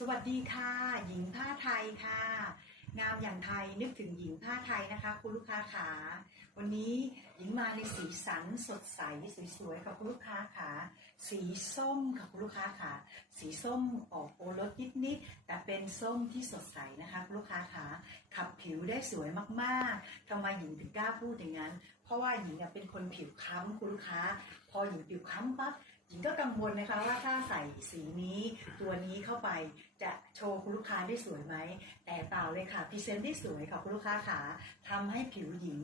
สวัสดีค่ะ หญิงผ้าไทยค่ะ งามอย่างไทยนึกถึงหญิงผ้าไทยนะคะ คุณลูกค้าขาวันนี้หญิงมาในสีสันสดใสสวยๆค่ะคุณลูกค้าขาสีส้มค่ะคุณลูกค้าขาสีส้มออกโอรสนิดๆแต่เป็นส้มที่สดใสนะคะคุณลูกค้าขาขับผิวได้สวยมากๆทำไมหญิงถึงกล้าพูดอย่างนั้น เพราะว่าหญิงเนี่ยเป็นคนผิวคล้ำคุณลูกค้า พอหญิงผิวคล้ำปั๊บ หญิงก็กังวลนะคะว่าถ้าใส่สีนี้ตัวนี้เข้าไปจะโชว์คุณลูกค้าได้สวยไหม แต่เปล่าเลยค่ะพรีเซนต์ได้สวยค่ะคุณลูกค้าขาทำให้ผิวหญิง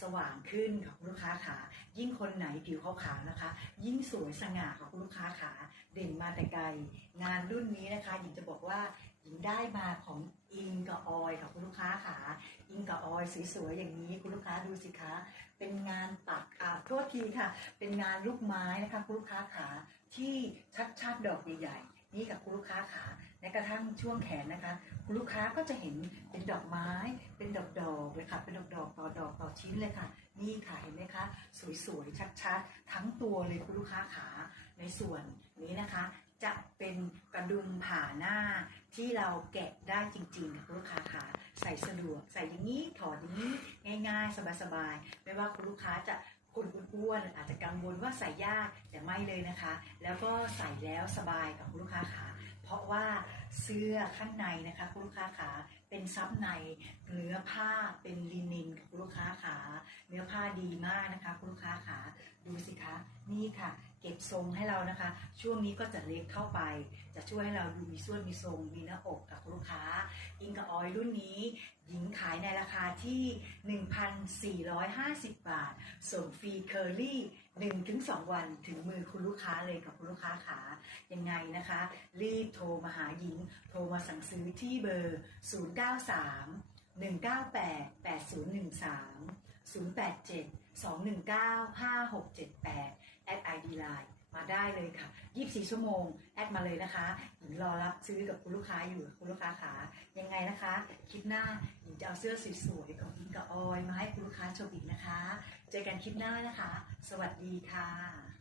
สว่างขึ้นค่ะคุณลูกค้าขายิ่งคนไหนผิวขาวๆนะคะ ยิ่งสวยสง่าค่ะคุณลูกค้าขาเด่นมาแต่ไกล งานรุ่นนี้นะคะ หญิงจะบอกว่า ญิงได้มาของอิงกับออยค่ะคุณลูกค้าขาอิงกับออยสวยๆอย่างนี้คุณลูกค้าดูสิคะเป็นงานปักอ่าโทษทีค่ะ เป็นงานลูกไม้นะคะคุณลูกค้าขาที่ชัดๆดอกใหญ่ๆนี่กับคุณลูกค้าขาแม้กระทั่งช่วงแขนนะคะ คุณลูกค้าก็จะเห็นเป็นดอกไม้ เป็นดอกๆเลยค่ะเป็นดอกๆต่อดอกต่อชิ้นเลยค่ะ นี่ค่ะเห็นไหมคะสวยๆชัดๆทั้งตัวเลยคุณลูกค้าขาในส่วนนี้นะคะ เป็นกระดุมผ่าหน้าที่เราแกะได้จริงๆค่ะคุณลูกค้าขาใส่สะดวก ใส่อย่างนี้ถอดอย่างนี้ง่าย ๆ สบายๆไม่ว่าคุณลูกค้าจะคนอ้วนๆอาจจะกังวลว่าใส่ยากแต่ไม่เลยนะคะ แล้วก็ใส่แล้วสบายกับคุณลูกค้าขาเพราะว่าเสื้อข้างในนะคะคุณลูกค้าขาเป็นซับในเนื้อผ้าเป็นลินินค่ะคุณลูกค้าขาเนื้อผ้าดีมากนะคะคุณลูกค้าขาดูสิคะนี่ค่ะ เก็บทรงให้เรานะคะ ช่วงนี้ก็จะเล็กเข้าไป จะช่วยให้เราดูมีส่วนมีทรงมีหน้าอกกับคุณลูกค้า อิงกับออยรุ่นนี้ หญิงขายในราคาที่ 1,450 บาท ส่งฟรีเคอรี่1-2 วันถึงมือคุณลูกค้าเลยกับคุณลูกค้าขายังไงนะคะ รีบโทรมาหาหญิง โทรมาสั่งซื้อที่เบอร์ 093 198 8013 087 219 5678 แอด ID Line มาได้เลยค่ะ 24 ชั่วโมง แอดมาเลยนะคะหญิงรอรับซื้อกับคุณลูกค้าอยู่คุณลูกค้าขายังไงนะคะคลิปหน้าหญิงจะเอาเสื้อสวยๆของอิงกับออยมาให้คุณลูกค้าชมอีกนะคะ เจอกันคลิปหน้านะคะ สวัสดีค่ะ